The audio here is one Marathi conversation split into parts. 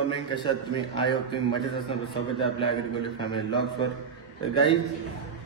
मॉर्निंग. कशात तुम्ही? आय होप तुम्ही मजेत असणार. स्वागत आहे आपल्या ॲग्रिकल्चर फॅमिली ब्लॉग्सवर. तर गाईज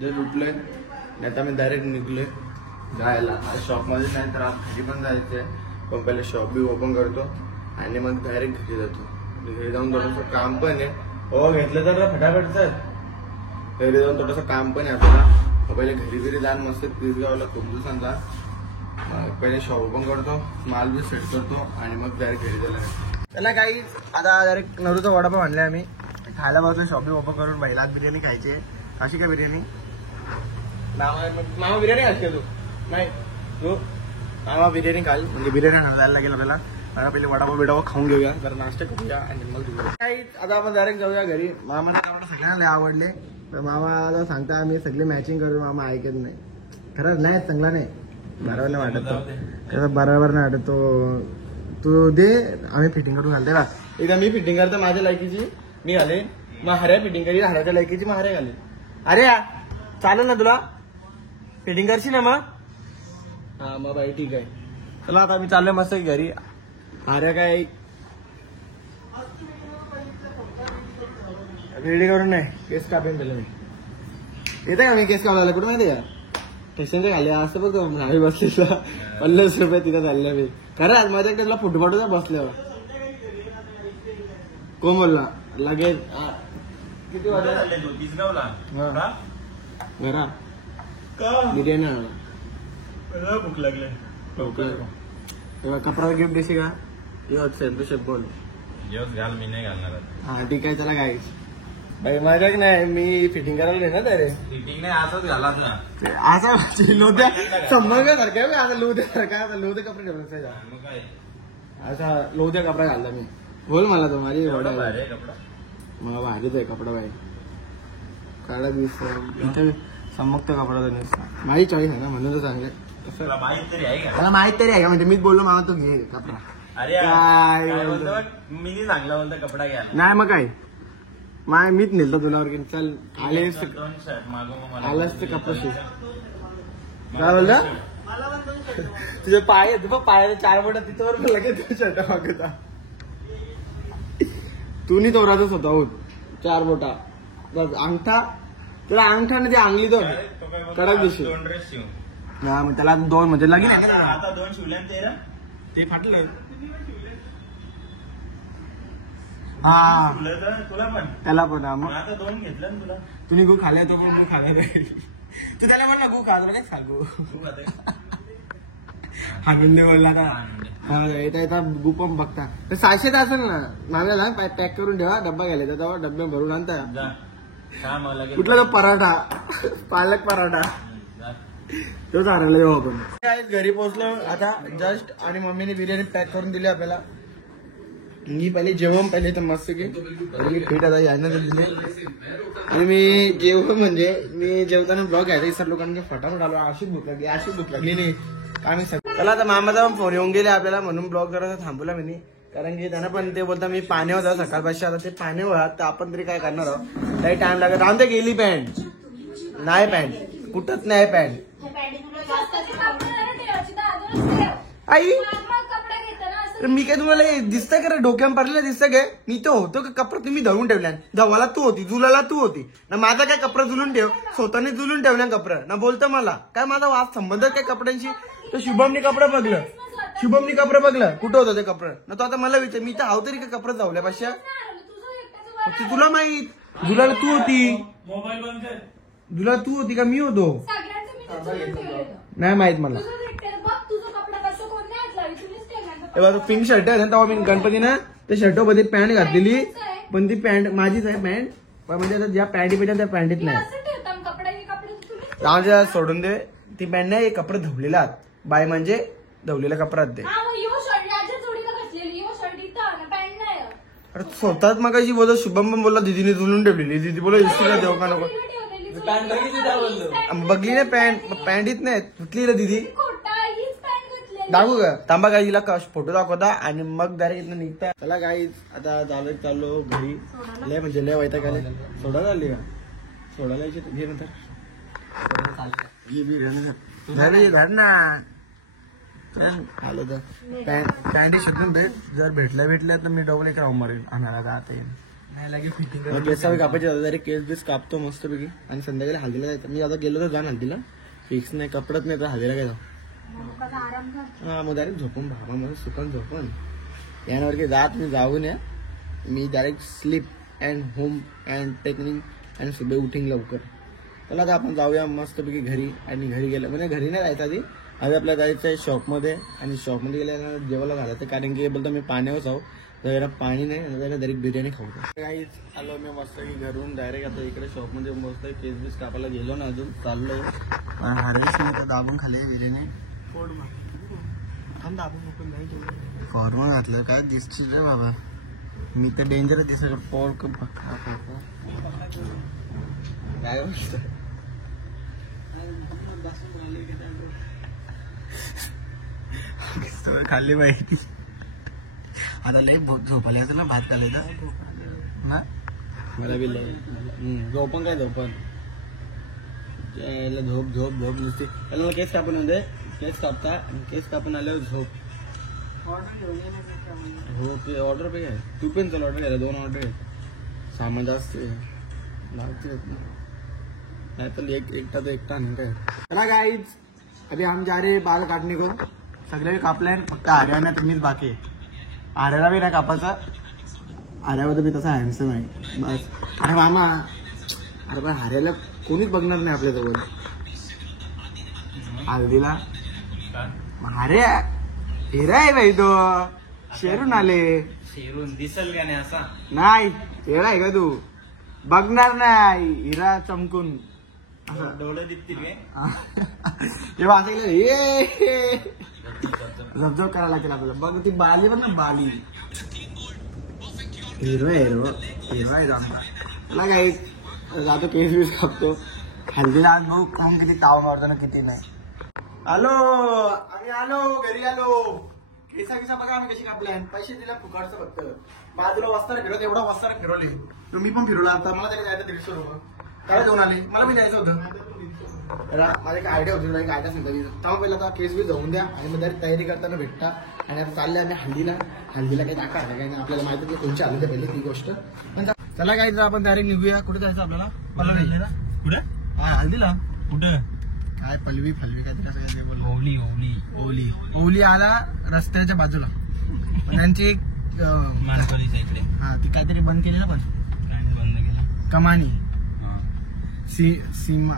जर उठलोय नाही तर आम्ही डायरेक्ट निघलोय जायला शॉपमध्ये, नाही तर घरी पण जायचं आहे. पण पहिले शॉप बी ओपन करतो आणि मग डायरेक्ट घरी जातो. घरी जाऊन थोडंसं काम पण आहे. हो घेतलं तर फटाफटच. घरी जाऊन थोडंसं काम पण आहे आपल्याला. पहिले घरी जाऊन मस्त तिसगावला खूप दिवसांचा. पहिले शॉप ओपन करतो, माल बी सेट करतो आणि मग डायरेक्ट घरी जायला. त्याला काही आता डायरेक्ट नरूचा वडापाव आणलाय आम्ही खायला. बघतो शॉप बी ओपन करून. बैलात बिर्याणी खायची आहे. अशी काय बिर्याणी? मामा बिर्याणी घालते तू? नाही तू मामा बिर्याणी खाल, म्हणजे बिर्याणी खायला लागेल आपल्याला. मला पहिले वडापाव बिडापाव खाऊन घेऊया, जरा नाश्ता करूया आणि मग काही. आता आपण डायरेक्ट जाऊया घरी. मामाला आम्हाला सगळ्यांना लय आवडले. तर मामाला सांगता आम्ही सगळे मॅचिंग करू. मामा ऐकत नाही. खरंच नाही चांगला नाही, बरोबर नाही वाटत तो. कसं बरोबर नाही वाटत तो. तू दे आम्ही फिटिंग करून घालते बा. एकदा मी फिटिंग करतो माझ्या लायकीची मी घाले. मग हऱ्या फिटिंग करी, हऱ्याच्या लायकीची मग हऱ्या घाले. अरे चालेल ना तुला? फिटिंग करशील ना मग? हा मग बाई ठीक आहे. चला आता आम्ही चाललोय मस्त घरी. हऱ्या काय रेडी करून नाही केस कापेन दिलं मी. येते का मी केस काढायला? कुठे माहिती का स्टेशनच्या खाली असं बघ आम्ही बसलेला 50 रुपये तिथं चालल्या मी. खरंच माझ्याकडे तुला फुट पाठवता बसल्यावर. कोण बोलला लगेच? किती वाजता घरा बिर्याणी आणा. भूक लागले. तेव्हा कपडा गिफ्ट देशी का? सेल्फ बोल घाल. मी नाही घालणार. हा ठीक आहे. चला काय भाई माझ्या नाही मी फिटिंग करायला घेणार ना. रे फिटिंग नाही असंच घाला ना. असं लोद्या संबंध सारखं आता लोद्या सारखा लोदे कपडे ठेवायचा. असा लोद्या कपडा घालला मी. बोल मला तो माझी एवढा कपडा मला भारीच आहे कपडा बाई. काळा इथे समक्त कपडा तर माझी चॉईस आहे ना म्हणून तर चांगलं. मला माहित तरी आहे का म्हणजे मीच बोललो मला तो घे कपडा. काय मी चांगला बोलतो कपडा घ्या. नाही मग काय मीच नेलतो तुला वगैरे. चल आलेस आलास तर कपडा शिव. काय बोलता? तुझे पाय पायाच्या 4 बोटा तिथवर लगेच शर्ट मागता. तू नाही तोरातच होता होत 4 बोटा बस. अंगठा तुला अंगठा नाही ते अंगली दोन कडक दिसू. हा मग त्याला 2 म्हणजे लागेल. आता 2 शिवल्या ते फाटलं. हा तुला पण त्याला पण. मग आता 2 घेतलं ना तुला. तुम्ही गु खाल्लाय तो पण गु खाल्ला नाही. तू त्याला म्हटलं गु खा काय सांगू. हानंदे बोलला का? हा येता येता गु पण बघता. तर 600 असेल ना मागला पॅक करून ठेवा. डब्बा घ्यायला तेव्हा डब्बे भरून आणता. कुठला तो पराठा पालक पराठा तो चालला जेव्हा आपण काय घरी पोहोचलो आता जस्ट. आणि मम्मीने बिर्याणी पॅक करून दिली आपल्याला. मी पहिले जेवण पहिले तर मस्त की पीठ आता यायला दिले. आणि मी जेवण म्हणजे मी जेवताना ब्लॉग घ्यायचा सर लोकांनी फटाफट आलो. अशी भूक लागली नाही आम्ही सगळं. चला आता मामाचा फोन येऊन गेले आपल्याला म्हणून ब्लॉग करायचा थांबवला मी. कारण की त्यांना पण ते बोलता मी पाण्यावर होता सकाळपासून. आता ते पाण्यावर आहात तर आपण तरी काय करणार आहोत. काही टाइम लागत. आमच्या गेली पॅन्ट नाही. पॅन्ट कुठंच नाही पॅन्ट. आई मी काय तुम्हाला दिसतंय का रे? डोक्यात पडलेलं दिसतं काय? मी तो होतो का कपडा तुम्ही धरून ठेवल्या? धवाला तू होती, जुलाला तू होती ना. माझा काय कपडा जुलून ठेव स्वतःने जुलून ठेवल्या कपडा ना. बोलतं मला काय माझा वाद संबंध काय कपड्यांशी? तो शुभमने कपडा बघलं. शुभमने कपडा बघलं कुठं होतं ते कपडा ना. तो आता मला विचार मी तर हाव तरी का कपडा धावल्या पाशा. तुला माहित जुलाला तू होती. जुला तू होती का मी होतो? नाही माहित मला. पिंक शर्ट आहे तेव्हा मी गणपतीनं त्या शर्ट मध्ये पॅन्ट घातलेली. पण ती पॅन्ट माझीच आहे पॅन्ट. पण म्हणजे आता ज्या पॅन्टी पेट्या त्या पॅन्टीत नाही. आमच्या सोडून दे ती पॅन्ट नाही. कपडे धुवलेला बाय म्हणजे धुवलेला कपडा दे. अरे स्वतःच मग अशी बोलत. शुभम पण बोलला दिदीने धुलून ठेवलेली. दिदी बोला इस्त्रीला देऊ का नको. बघली नाही पॅन्टीत नाही धुतली दिदी. दाखवू का? तांबा गाई हिला फोटो दाखवता आणि मग डायरेक्ट इथं निघता. चला गाई आता चाललो घरी. लय म्हणजे लय वाईट काय सोडा चालली का? सोडायला घे नंतर घर ना आलो तर पॅन्टी शिकून भेट, जर भेटल्या तर मी डबल एक राऊंड मारेल आणायला जाता येईल. केस कापायचे जरी केस बीस कापतो मस्त पैकी आणि संध्याकाळी हल्दीला जायचं. मी आता गेलो तर जाण हल्दीला, फिक्स नाही कपडत नाही तर हल्दीला गेलो. हा मग डायरेक्ट झोपून भावामध्ये सुकन झोपून यावर की जात मी जाऊन या. मी direct sleep and home and टेकनिंग अँड सुबह उठिंग लवकर. चला आता आपण जाऊया मस्तपैकी घरी. आणि घरी गेलं म्हणजे घरी नाही जायचं आधी आपल्याला जायचं आहे शॉपमध्ये. आणि शॉपमध्ये गेल्यानं जेवायला घालायचं कारण की बोलतो मी पाण्यावर जाऊ जरा पाणी नाही जरा डायरेक्ट बिर्याणी खाऊ. काहीच आलो मी मस्त की घरून डायरेक्ट आता इकडे शॉपमध्ये मस्त केस बीस कापायला गेलो ना अजून चाललोय. दाबून खाली बिर्याणी फॉर्मल घातलं काय दिसतील रे बाबा. मी तर डेंजर दिसत पोर्क काय खाल्ली माहिती. आता लय झोपायला यायचं ना भात घालायचा ना मला बी लय झोपण काय झोपण झोप झोप झोप नुसती. त्याला केस कापून म्हणजे केस कापता आणि केस कापून आल्यावर झोप. हो ते ऑर्डर पे आहे. तू पण चल ऑर्डर घ्यायला 2 ऑर्डर आहेत. सामान जास्त लागते नहीं तो एकटा तो एकटा नहीं काय. चला गाइज अभी हम जा रहे बाल काटने को. सगळे कापले फक्त आर्याने तुम्हीच बाकी आहे. आर्याला बी नाही कापायचा. आर्यावर बी तसा हँडसम आहे बस. अरे मामा अरे पण आर्याला कोणीच बघणार नाही आपल्याजवळ. हल्दीला अरे हिरा आहे भाई तो. शेरून आले शेरून दिसल का नाही असा नाही. हिरा आहे का तू बघणार नाही. हिरा चमकून डोळे दिसतील काय जेव्हा असं झपझप करायला लागेल आपल्याला. बघ ती बाली बघ ना बाली. हिरो हिरो हिरो आहे मला काही जातो केस बीस कापतो. हल्दीला आज भाऊ काम किती ताव मारतो ना किती नाही. आलो आम्ही आलो घरी आलो. केसा किसा बघा आम्ही कशी कापल्या. पैसे दिला फुकाडचं फक्त. बाजूला वस्तार फिरवत एवढा वस्तार फिरवले. तुम्ही पण फिरवला आता. मला तरी जायचं 150 रुपये काय देऊन आले. मला बी जायचं होतं. माझी एक आयडिया होती एक आयडिया सांगता तेव्हा पहिला आता केस बी जाऊन द्या आणि मग तयारी करताना भेटता. आणि आता चालले आम्ही हल्दीला. हल्दीला काही दाखवायला काही नाही आपल्याला माहिती आहे कोणची आली पहिले ती गोष्ट. पण चला काही आपण डायरेक्ट निघूया. कुठे जायचं आपल्याला कुठे हा हल्दीला कुठं काय पलवी फलवी काहीतरी असं काय बोल. ओवली ओवली ओवली ओवली आला रस्त्याच्या बाजूला. पण त्यांची एक मानपल्लीच्या इकडे हा ती काहीतरी बंद केली ना. पण बंद केली कमानी सीमा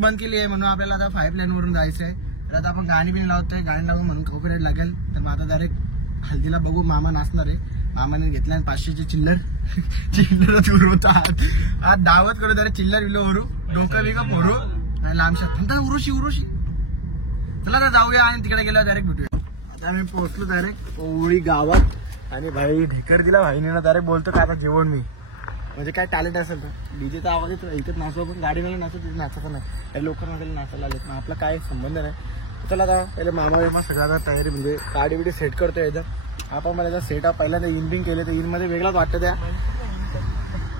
बंद केली आहे म्हणून आपल्याला आता 5 लेन वरून जायचं आहे. तर आता आपण गाणी बिणी लावतोय. गाणी लावून म्हणून कॉपीराईट लागेल. तर मग आता डायरेक्ट हल्दीला बघू. मामा नाचणार आहे. मामाने घेतल्या 500ची चिल्लर चिल्लरच उरवतात आज दावत करू. डायरेक्ट चिल्लर विलो भरू डोकं बिकं भरू आणि लांबशा म्हणतात उरुशी उरुशी. चला आता जाऊया आणि तिकडे गेल्यावर डायरेक्ट भेटूया. आता आम्ही पोहोचलो डायरेक्ट ओवळी गावात. आणि भाई ढेकर दिला भाईने डायरेक्ट बोलतो का आता जेवण मी म्हणजे काय टॅलेंट असेल तर डीजेचा आवाज येतो इथं नाचतो. पण गाडीमध्ये नाचतो तिथे नाचायचं नाही. काही लोक नाचायला नाचायला आलेत ना आपला काय संबंध नाही. चला आता पहिले मामा विमा सगळ्या तयारी म्हणजे गाडी बिडी सेट करतोय एकदम. आपण मला सेट अप पहिल्यांदा इन बिंग केले तर इन मध्ये वेगळाच वाटतं त्या.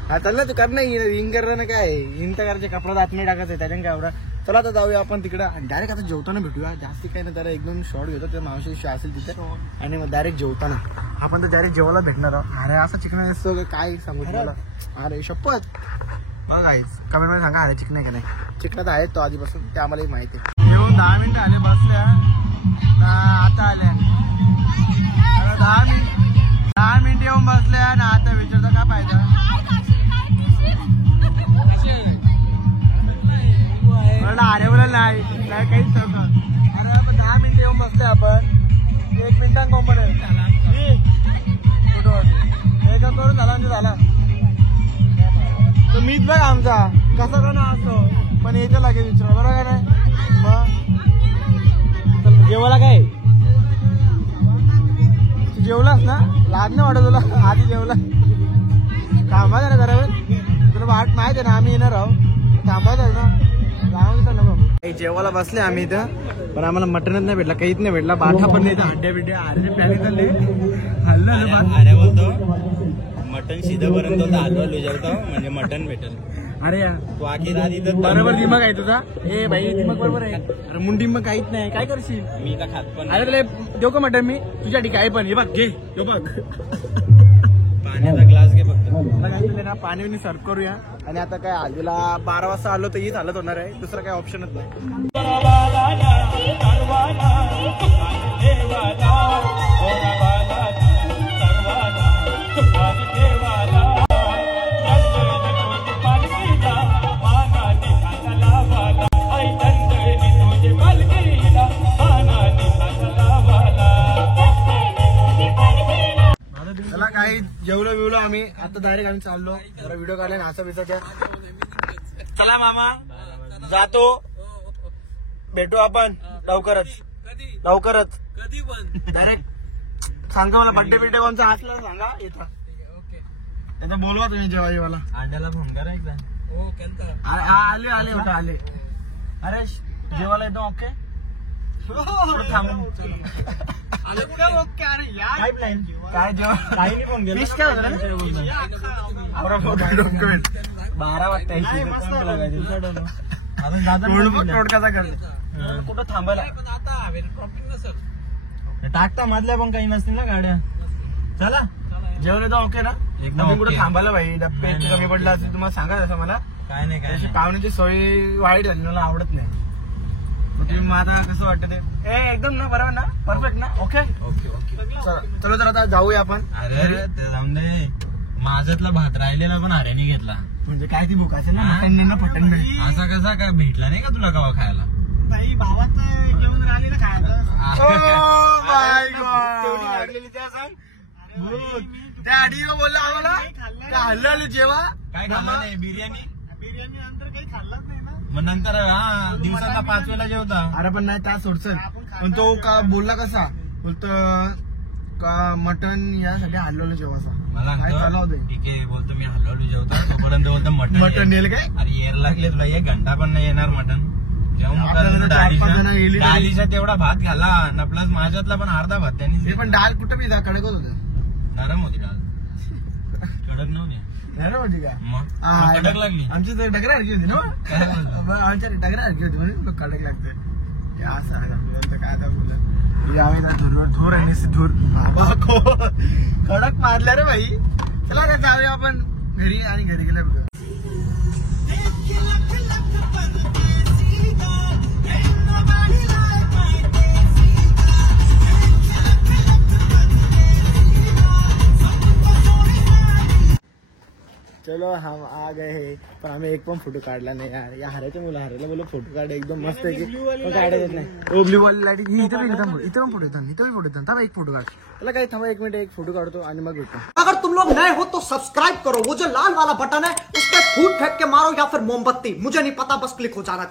हा चाललं तू कर नाही इन करताना काय इन तर करायचे कपडा आत नाही टाकायचं त्याच्याने काय एवढा. चला आता जाऊया आपण तिकडं आणि डायरेक्ट आता जेवताना भेटूया. जास्ती काही नाही. त्याला 1-2 शॉट घेतो त्या मावशी असेल तिथे आणि मग डायरेक्ट जेवताना आपण तर डायरेक्ट जेवायला भेटणार आहोत. अरे असं चिकन असतं काय सांगू तुम्हाला. अरे शपथ मग आहेच कमेंट मध्ये सांगा. अरे चिकन आहे का नाही. चिकनात आहेत तो आधीपासून ते आम्हाला माहिती आहे. येऊन 10 मिनिटं आले बसल्या आता आल्या 10 मिनिटं येऊन बसल्या आणि आता विचारता काय पाहिजे. अरे बोला नाही काहीच नव्हतं. अरे आपण 10 मिनिटं येऊन बसले आपण 1 मिनिटां कॉम्पन एक करून झाला म्हणजे झाला. तो मीच बघ आमचा कसा का ना असतो पण यायचं लागेल विचारा बरं काय नाही. मग जेवायला काय तू जेवलास ना लाज नाही वाटत तुला. आधी जेवला थांबायचं ना जरा तुला वाट माहिती आहे ना आम्ही येणार आहोत. थांबायचं ना जेवायला बसले आम्ही इथं. पण आम्हाला मटनच नाही भेटला काहीच नाही भेटला. बाठा पण नाही हड्ड्या बिड्या आरे प्लॅनिंग चालले हल्लं बोलतो मटन शिजेपर्यंत आलो विचारतो म्हणजे मटन भेटेल. अरे यार तू आखी दादी तर बरोबर दिमाग आहे तुझा. ए भाई दिमाग बरोबर आहे. अरे मुंडी मग काहीच नाही, काय करशील. मी तर खात पण अरे तुला देऊ का मटन मी तुझ्या ठिकाणी पण. हे बघ घे, हे बघ पाण्याचा ग्लास घे फक्त. ना पाणी सर्व करूया. आणि आता काय हल्दीला 12 वाजता आलो तर हीच हालत होणार आहे, दुसरं काय ऑप्शनच नाही. चला काही जेवलो बिवलो आम्ही, आता डायरेक्ट आम्ही चाललो. जरा व्हिडिओ काढले नाचा बिचाच्या. चला मामा जातो, भेटू आपण लवकरच लवकरच. कधी पण डायरेक्ट सांगा मला बड्डे बिड्डे कोणचा असला सांगा येता. त्याचा बोलवा तुम्ही जेव्हा जेवायला. अंड्याला फोन करा एकदा. हो केलता. आले आले होता आले. अरे जेवायला येतो. ओके थांबून आले कुठे ओके. अरे यार काय जेवण काही नाही फोन केला. 12 वाजता कुठं थांबायला टाकता मधल्या पण काही नसतील ना गाड्या. चला जेवण येतो. ओके ना एकदम. कुठं थांबायला भाई डब्बे कमी पडला असेल तुम्हाला सांगा तसं. मला काय नाही काय तशी पाहुण्याची सोय वाईट झाली, मला आवडत नाही. तुम्ही आता कसं वाटतं ते एकदम ना बरोबर ना परफेक्ट ना. Okay okay okay. चलो तर आता जाऊया आपण. अरे ते जाऊन दे. माझ्यातला भात राहिलेला पण आर्याने घेतला. म्हणजे काय ती भूक असेल ना मटण ना पटण नाही. असा कसा काय भेटला नाही का तुला कवा खायला. बाई भावात जेवण राहिलेलं खायला. त्या आडीला बोलला आम्हाला काय हल्लं जेव्हा काय खाल्लं नाही. बिर्याणी नंतर काही खाल्लंच नाही ना. मग नंतर दिवसाचा 5 वेळा जेवता. अरे पण नाही त्या सोडचं. पण तो का बोलला कसा बोलतो का मटन यासाठी हल्लं जेवायचा. मला काय चालू होते ठीक आहे बोलतो मी हलवलो जेवता. तोपर्यंत बोलतो मटन येईल काय. अरे येर लागले तुला 1 घंटा पण नाही येणार मटन. आपल्याला 4-5 जण येईल. डालीचा तेवढा भात घाला ना प्लस माझ्यातला पण अर्धा भात त्यांनी. पण डाळ कुठं मी कडकच होते. नरम होती डाळ. कडक नव्हती. नरम होती का. मग कडक लागली. आमची तर डगरा हरकी होती ना. आमच्या डगरा हरकी होती म्हणून कडक लागते. असं काय आता बोलत यावे ना धूर आणि धूर बाबा कडक मारल्या रे भाई. चला का जाऊया आपण घरी. आणि घरी गेल्या बघा. चलो हम आ गए हैं. पण आम्ही एक पण फोटो काढला नाही यार. या हऱ्याच्या मुलं हऱ्याला बोललो फोटो काढ एकदम मस्त आहे की काढत नाही. ब्ल्यू वाली लाईट इथं पण फोटो इथं पण फोटो येतात. इथं पण फोटो येतात. थांबा एक फोटो काढ. त्याला काही थांबा 1 मिनिट एक फोटो काढतो आणि मग येतो. अगर तुम लोग नए हो तो सब्सक्राइब करो. वो जो लाल वाला बटन है उस पर फूट फेंक के मारो या फिर मोमबत्ती, मुझे नहीं पता, बस क्लिक हो जाना.